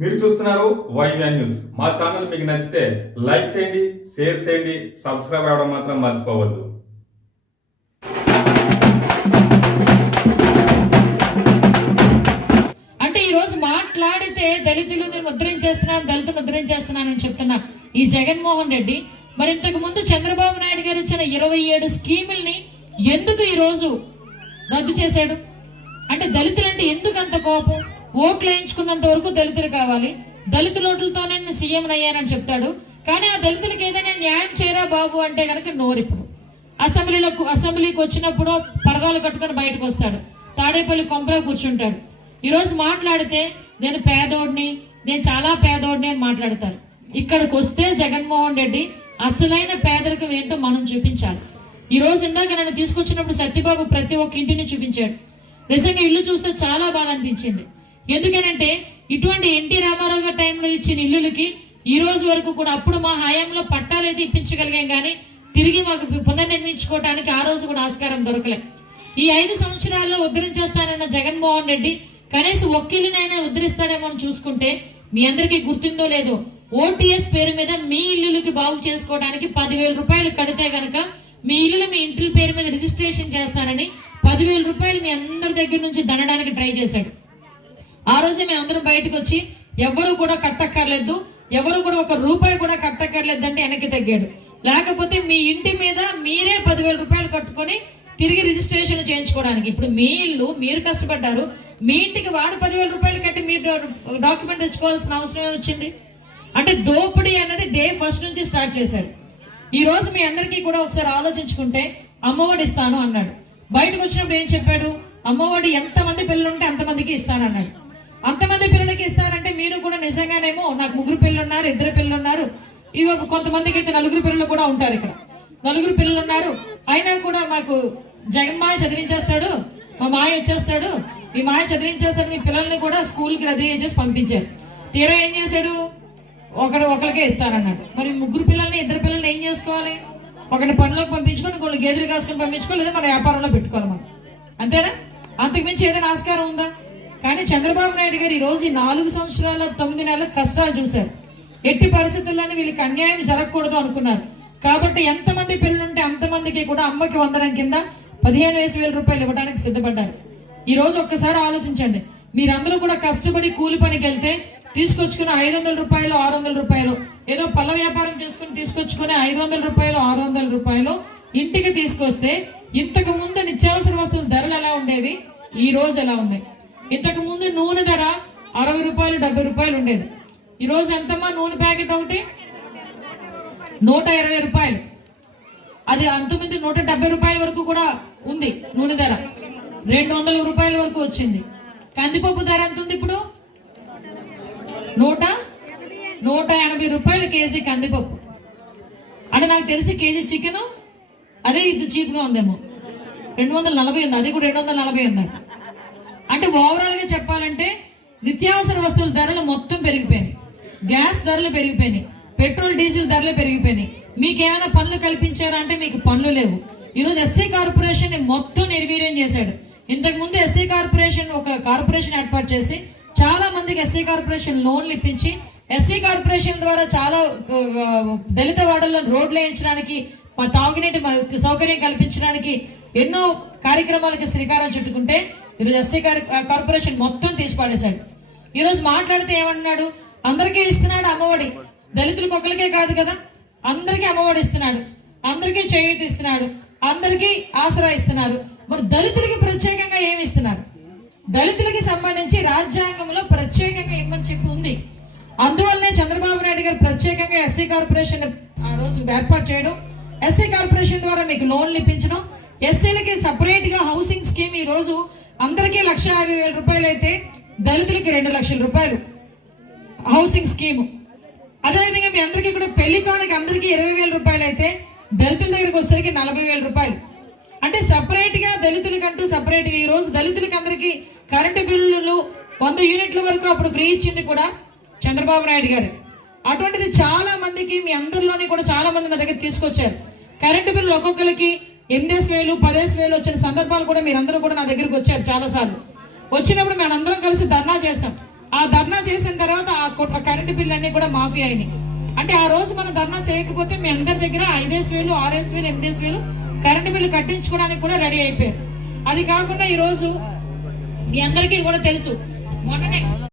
మీరు చూస్తున్నారు వైవ్యాన్ న్యూస్. మా ఛానల్ మీకు నచ్చితే లైక్ చేయండి, షేర్ చేయండి, సబ్స్క్రైబ్ అవ్వడం మాత్రం మర్చిపోవద్దు. అంటే ఈ రోజు మాట్లాడితే దళితులను ముద్రించేస్తున్నానని చెప్తున్నా ఈ జగన్మోహన్ రెడ్డి మరి ఇంతకు ముందు చంద్రబాబు నాయుడు గారు ఇచ్చిన 27 స్కీముల్ని ఎందుకు ఈ రోజు రద్దు చేశాడు? అంటే దళితులంటే ఎందుకు అంత కోపం? ఓట్లు వేయించుకున్నంత వరకు దళితులు కావాలి, దళితుల ఓట్లతోనే నేను సీఎం అయ్యానని చెప్తాడు. కానీ ఆ దళితులకి ఏదైనా న్యాయం చేయరా బాబు అంటే కనుక నోరిప్పుడు. అసెంబ్లీకి వచ్చినప్పుడు పరదాలు కట్టుకొని బయటకు వస్తాడు, తాడేపల్లి కొంపలో కూర్చుంటాడు. ఈరోజు మాట్లాడితే నేను పేదోడిని, నేను చాలా పేదోడిని అని మాట్లాడతారు. ఇక్కడికి వస్తే జగన్మోహన్ రెడ్డి అసలైన పేదరికం ఏంటో మనం చూపించాలి. ఈ రోజు ఇందాక నన్ను తీసుకొచ్చినప్పుడు సత్యబాబు ప్రతి ఒక్క ఇంటిని చూపించాడు. నిజంగా ఇల్లు చూస్తే చాలా బాధ అనిపించింది. ఎందుకనంటే ఇటువంటి ఎన్టీ రామారావు గారి టైంలో ఇచ్చిన ఇల్లులకి ఈ రోజు వరకు కూడా అప్పుడు మా హయాంలో పట్టాలైతే ఇప్పించగలిగాం, కానీ తిరిగి మాకు పునర్నిర్మించుకోవడానికి ఆ రోజు కూడా ఆస్కారం దొరకలే. ఈ 5 సంవత్సరాల్లో ఉద్ధరించేస్తానన్న జగన్మోహన్ రెడ్డి కనీసం ఒక్కిల్లునైనా ఉద్ధరిస్తాడేమో అని చూసుకుంటే మీ అందరికీ గుర్తుందో లేదో, ఓటీఎస్ పేరు మీద మీ ఇల్లులకి బాగు చేసుకోవడానికి 10,000 రూపాయలు కడితే గనక మీ ఇల్లులు మీ ఇంటి పేరు మీద రిజిస్ట్రేషన్ చేస్తానని 10,000 రూపాయలు మీ అందరి దగ్గర నుంచి దండడానికి ట్రై చేశాడు. ఆ రోజే మేము అందరం బయటకు వచ్చి ఎవరు కూడా కట్టక్కర్లేదు, ఎవరు కూడా 1 రూపాయి కూడా కట్టక్కర్లేదు అంటే వెనక్కి తగ్గాడు. లేకపోతే మీ ఇంటి మీద మీరే 10,000 రూపాయలు కట్టుకొని తిరిగి రిజిస్ట్రేషన్ చేయించుకోవడానికి. ఇప్పుడు మీ ఇల్లు మీరు కష్టపడ్డారు, మీ ఇంటికి వాడు 10,000 రూపాయలు కట్టి మీరు డాక్యుమెంట్ తెచ్చుకోవాల్సిన అవసరమే వచ్చింది. అంటే దోపిడీ అన్నది డే ఫస్ట్ నుంచి స్టార్ట్ చేశాడు. ఈ రోజు మీ అందరికీ కూడా ఒకసారి ఆలోచించుకుంటే అమ్మఒడి ఇస్తాను అన్నాడు. బయటకు వచ్చినప్పుడు ఏం చెప్పాడు? అమ్మఒడి ఎంతమంది పిల్లలు ఉంటే అంతమందికి ఇస్తానన్నాడు. అంతమంది పిల్లలకి ఇస్తారంటే మీరు కూడా నిజంగానేమో నాకు 3 పిల్లలు ఉన్నారు, 2 పిల్లలు ఉన్నారు, ఇగో కొంతమందికి అయితే 4 పిల్లలు కూడా ఉంటారు. ఇక్కడ 4 పిల్లలు ఉన్నారు, అయినా కూడా మాకు జగన్మాయ చదివించేస్తాడు, మా మాయ వచ్చేస్తాడు, మీ మాయ చదివించేస్తాడు, మీ పిల్లల్ని కూడా స్కూల్కి రెడీ చేసి పంపించారు. తీరా ఏం చేశాడు? ఒకరికే ఇస్తారన్నాడు. మరి 3 పిల్లల్ని 2 పిల్లల్ని ఏం చేసుకోవాలి? ఒకటి పనిలోకి పంపించుకొని, ఇంకొకళ్ళు గేదెలు కాసుకొని పెంచుకోవాలి, లేదా మన వ్యాపారంలో పెట్టుకోవాలి మనం, అంతేనా? అంతకుమించి ఏదైనా ఆస్కారం ఉందా? కానీ చంద్రబాబు నాయుడు గారు ఈ రోజు 4 సంవత్సరాల 9 నెలల కష్టాలు చూశారు. ఎట్టి పరిస్థితుల్లోనే వీళ్ళకి అన్యాయం జరగకూడదు అనుకున్నారు. కాబట్టి ఎంతమంది పిల్లలుంటే అంతమందికి కూడా అమ్మకి వందనం కింద 15,000 రూపాయలు ఇవ్వడానికి సిద్ధపడ్డారు. ఈ రోజు ఒక్కసారి ఆలోచించండి, మీరందరూ కూడా కష్టపడి కూలి పనికి వెళ్తే తీసుకొచ్చుకుని 500 రూపాయలు 600 రూపాయలు, ఏదో పళ్ళ వ్యాపారం చేసుకుని తీసుకొచ్చుకుని 500 రూపాయలు 600 రూపాయలు ఇంటికి తీసుకొస్తే ఇంతకు ముందు నిత్యావసర వస్తువుల ధరలు ఎలా ఉండేవి, ఈ రోజు ఎలా ఉన్నాయి? ఇంతకు ముందు నూనె ధర 60 రూపాయలు 70 రూపాయలు ఉండేది. ఈ రోజు ఎంతమ్మా నూనె ప్యాకెట్ ఒకటి? 120 రూపాయలు. అది అంతకుముందు 170 రూపాయల వరకు కూడా ఉంది నూనె ధర, 200 రూపాయల వరకు వచ్చింది. కందిపప్పు ధర ఎంత ఉంది ఇప్పుడు? 180 రూపాయలు కేజీ కందిపప్పు. అంటే నాకు తెలిసి కేజీ చికెన్ అదే ఇప్పుడు చీప్గా ఉందేమో, 240 ఉంది, అది కూడా 240 ఉందండి. అంటే ఓవరాల్ గా చెప్పాలంటే నిత్యావసర వస్తువుల ధరలు మొత్తం పెరిగిపోయినాయి, గ్యాస్ ధరలు పెరిగిపోయినాయి, పెట్రోల్ డీజిల్ ధరలు పెరిగిపోయినాయి. మీకేమైనా పనులు కల్పించారా అంటే మీకు పనులు లేవు. ఈరోజు ఎస్సీ కార్పొరేషన్ మొత్తం నిర్వీర్యం చేశాడు. ఇంతకు ముందు ఎస్సీ కార్పొరేషన్ ఒక కార్పొరేషన్ ఏర్పాటు చేసి చాలా మందికి ఎస్సీ కార్పొరేషన్ లోన్లు ఇప్పించి ఎస్సీ కార్పొరేషన్ ద్వారా చాలా దళిత వాడల్లో రోడ్లు వేయించడానికి, తాగునీటి సౌకర్యం కల్పించడానికి ఎన్నో కార్యక్రమాలకి శ్రీకారం చుట్టుకుంటే ఈరోజు ఎస్సీ కార్పొరేషన్ మొత్తం తీసి పాడేశాడు. ఈరోజు మాట్లాడితే ఏమన్నాడు? అందరికీ ఇస్తున్నాడు అమ్మఒడి, దళితులకు ఒకరికే కాదు కదా, అందరికీ అమ్మఒడి ఇస్తున్నాడు, అందరికీ చేయూత ఇస్తున్నాడు, అందరికీ ఆసరా ఇస్తున్నారు. మరి దళితులకి ప్రత్యేకంగా ఏమి ఇస్తున్నారు? దళితులకి సంబంధించి రాజ్యాంగంలో ప్రత్యేకంగా ఇమ్మని చెప్పి ఉంది. అందువల్లనే చంద్రబాబు నాయుడు గారు ప్రత్యేకంగా ఎస్సీ కార్పొరేషన్ ఆ రోజు ఏర్పాటు చేయడం, ఎస్సీ కార్పొరేషన్ ద్వారా మీకు లోన్లు ఇప్పించడం, ఎస్సీలకి సపరేట్ గా హౌసింగ్ స్కీమ్ ఈ రోజు అందరికీ 1,50,000 రూపాయలు అయితే దళితులకి 2 లక్షల రూపాయలు హౌసింగ్ స్కీమ్. అదేవిధంగా మీ అందరికీ కూడా పెళ్లి కానుక అందరికీ 20,000 రూపాయలు అయితే దళితుల దగ్గరికి వచ్చేసరికి 40,000 రూపాయలు. అంటే సపరేట్ గా దళితులకంటూ సపరేట్ గా ఈ రోజు దళితులకి అందరికీ కరెంటు బిల్లులు 100 యూనిట్ల వరకు అప్పుడు ఫ్రీ ఇచ్చింది కూడా చంద్రబాబు నాయుడు గారు. అటువంటిది చాలా మందికి మీ అందరిలోని కూడా చాలా మంది నా దగ్గర తీసుకొచ్చారు. కరెంటు బిల్లు ఒక్కొక్కరికి 8,000 10,000 వచ్చిన సందర్భాలు కూడా మీరందరూ కూడా నా దగ్గరికి వచ్చారు చాలా సార్లు. వచ్చినప్పుడు మనందరం కలిసి ధర్నా చేశాం. ఆ ధర్నా చేసిన తర్వాత ఆ కరెంటు బిల్లు అన్ని కూడా మాఫీ అయినాయి. అంటే ఆ రోజు మనం ధర్నా చేయకపోతే మీ అందరి దగ్గర 5,000, 6,000, 8,000 కరెంటు బిల్లు కట్టించుకోవడానికి కూడా రెడీ అయిపోయారు. అది కాకుండా ఈ రోజు మీ అందరికీ కూడా తెలుసు, మొన్ననే